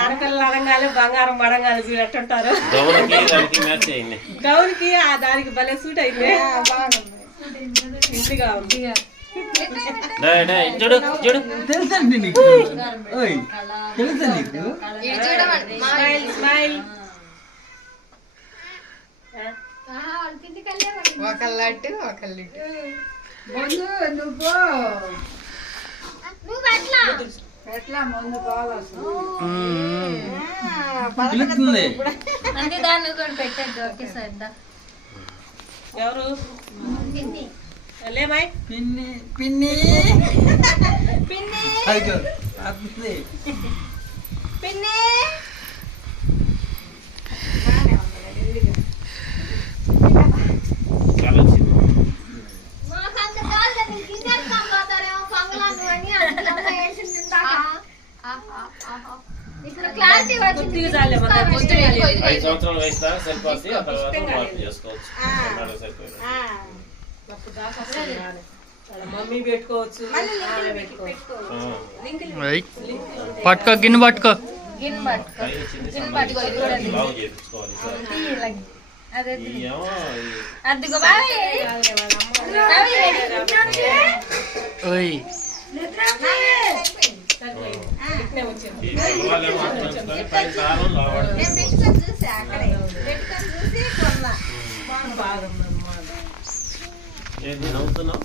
ఆడపిల్లలు అడంగాలి బంగారం మడంగాలి చూడట్టుంటారు. గౌన్కి దానికి భలే సూట్ అయింది. ఇంటిగా ఉంది. తెలుసండి నీకు, తెలుసా నీకు? స్మైల్ ఒకళ్ళట్టు ఒకళ్ళు ఎట్లా ముందు పిలుస్తుంది. దాన్ని కూడా పెట్టేది ఒకేసారి. ఎవరు లేమాయ్ పిన్ని పిన్ని పిన్ని అదిగో అదే పిన్ని క్లారిటీ 5 సంవత్సరాల వయసు దాకా సరిపోతుంది. ఆ తర్వాత మార్పు చేసుకోవచ్చు. మమ్మీ పెట్టుకోవచ్చు. పట్టుకో గిన్నె పట్టుకో. నవ్వుతున్నావు.